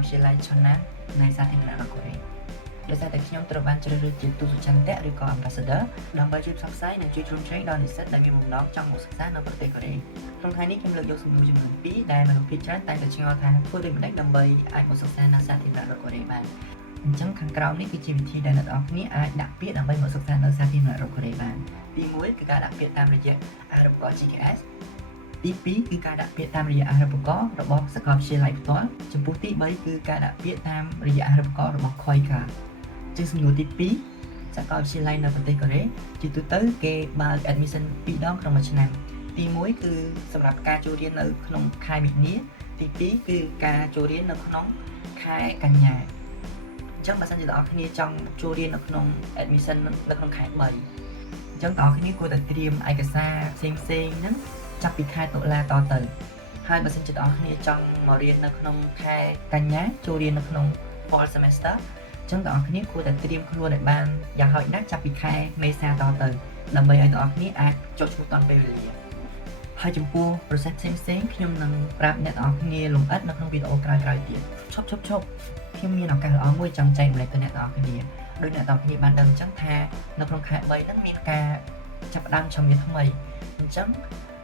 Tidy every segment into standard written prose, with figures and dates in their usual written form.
វិទ្យាល័យឆាណានៃសាធារណរដ្ឋកូរ៉េដោយសារតែខ្ញុំត្រូវបានជ្រើសរើសជាទស្សនចន្ទៈឬក៏ Ambassador ដើម្បីជួយផ្សព្វផ្សាយនិងជួយជ្រោមជ្រែងដល់និស្សិតដែលមានបំណងចង់មកសិក្សានៅប្រទេសកូរ៉េក្នុងថ្ងៃនេះខ្ញុំលើកយកសំណួរចំនួន2ដែលមនុស្សភាគច្រើនតែងតែឆ្ងល់ថាធ្វើដូចម្តេចដើម្បីអាចមកសិក្សានៅសាធារណរដ្ឋកូរ៉េបានអញ្ចឹងខាងក្រោមនេះគឺជាវិធីដែលអ្នកនរគ្នាអាចដាក់ពាក្យដើម្បីមកសិក្សានៅសាធារណរដ្ឋកូរ៉េបានទី1គឺការដាក់ពាក្យតាមរយៈអាហារូបករណ៍ GKS ទី2គឺការដាក់ពាក្យតាមរយៈអាហារូបករណ៍របស់សាកលវិទ្យាល័យផ្ទាល់ចំពោះទី3គឺការដាក់ពាក្យតាមរយៈអាហារូបករណ៍របស់ KOICA ជាសំណួរទី2សាកលវិទ្យាល័យនៅប្រទេសកូរ៉េជាទូទៅគេបើក admission 2 ដងក្នុងមួយឆ្នាំទី1គឺសម្រាប់ការចូលរៀននៅក្នុងខែមីនាទី2គឺការចូលរៀននៅក្នុងខែកញ្ញាអញ្ចឹងបើសិនជាអ្នកនរគ្នាចង់ចូលរៀននៅក្នុង admission នៅក្នុងខែ3អញ្ចឹងអ្នកនរគ្នាគួរតែត្រៀមឯកសារផ្សេងៗហ្នឹងចាប់ពីខែតុលាតទៅហើយបើសិនជាអ្នកនរគ្នាចង់មករៀននៅក្នុងខែកញ្ញាចូលរៀននៅក្នុង fall semester ចឹងបងប្អូនគ្នាគួរតែត្រៀមខ្លួនឲ្យបានយ៉ាងហោចណាស់ចាប់ពីខែមេសាតទៅដើម្បីឲ្យបងប្អូនគ្នាអាចចុះឈ្មោះតាន់ពេលវេលាហើយចំពោះ process ផ្សេងៗខ្ញុំនឹងប្រាប់អ្នកទាំងអស់គ្នាលម្អិតនៅក្នុងវីដេអូក្រោយៗទៀតឈប់ខ្ញុំមានឱកាសល្អមួយចង់ចែកម្លែកទៅអ្នកទាំងអស់គ្នាដោយអ្នកទាំងអស់គ្នាបានដឹងអញ្ចឹងថានៅក្នុងខែ3ហ្នឹងមានការចាប់ផ្ដើមជំនាញថ្មីអញ្ចឹង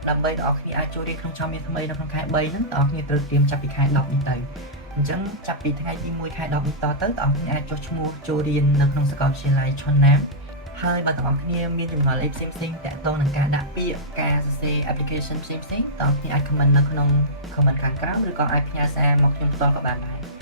ដើម្បីអ្នកទាំងអស់គ្នាអាចចូលរៀនក្នុងជំនាញថ្មីនៅក្នុងខែ3ហ្នឹងអ្នកទាំងអស់គ្នាត្រូវត្រៀមចាប់ពីខែ10នេះទៅអញ្ចឹងចាប់ពីថ្ងៃទី1ខែ10នេះតទៅបងប្អូនអាចចុះឈ្មោះចូលរៀននៅក្នុងសាកលវិទ្យាល័យឆុនណាមហើយបើបងប្អូនមានចម្ងល់អីផ្សេងៗតាក់ទងនឹងការដាក់ពាក្យការសរសេរ application ផ្សេងៗបងប្អូនអាច comment នៅក្នុង comment ខាងក្រោមឬក៏អាចផ្ញើសារមកខ្ញុំផ្ទាល់ក៏បានដែរ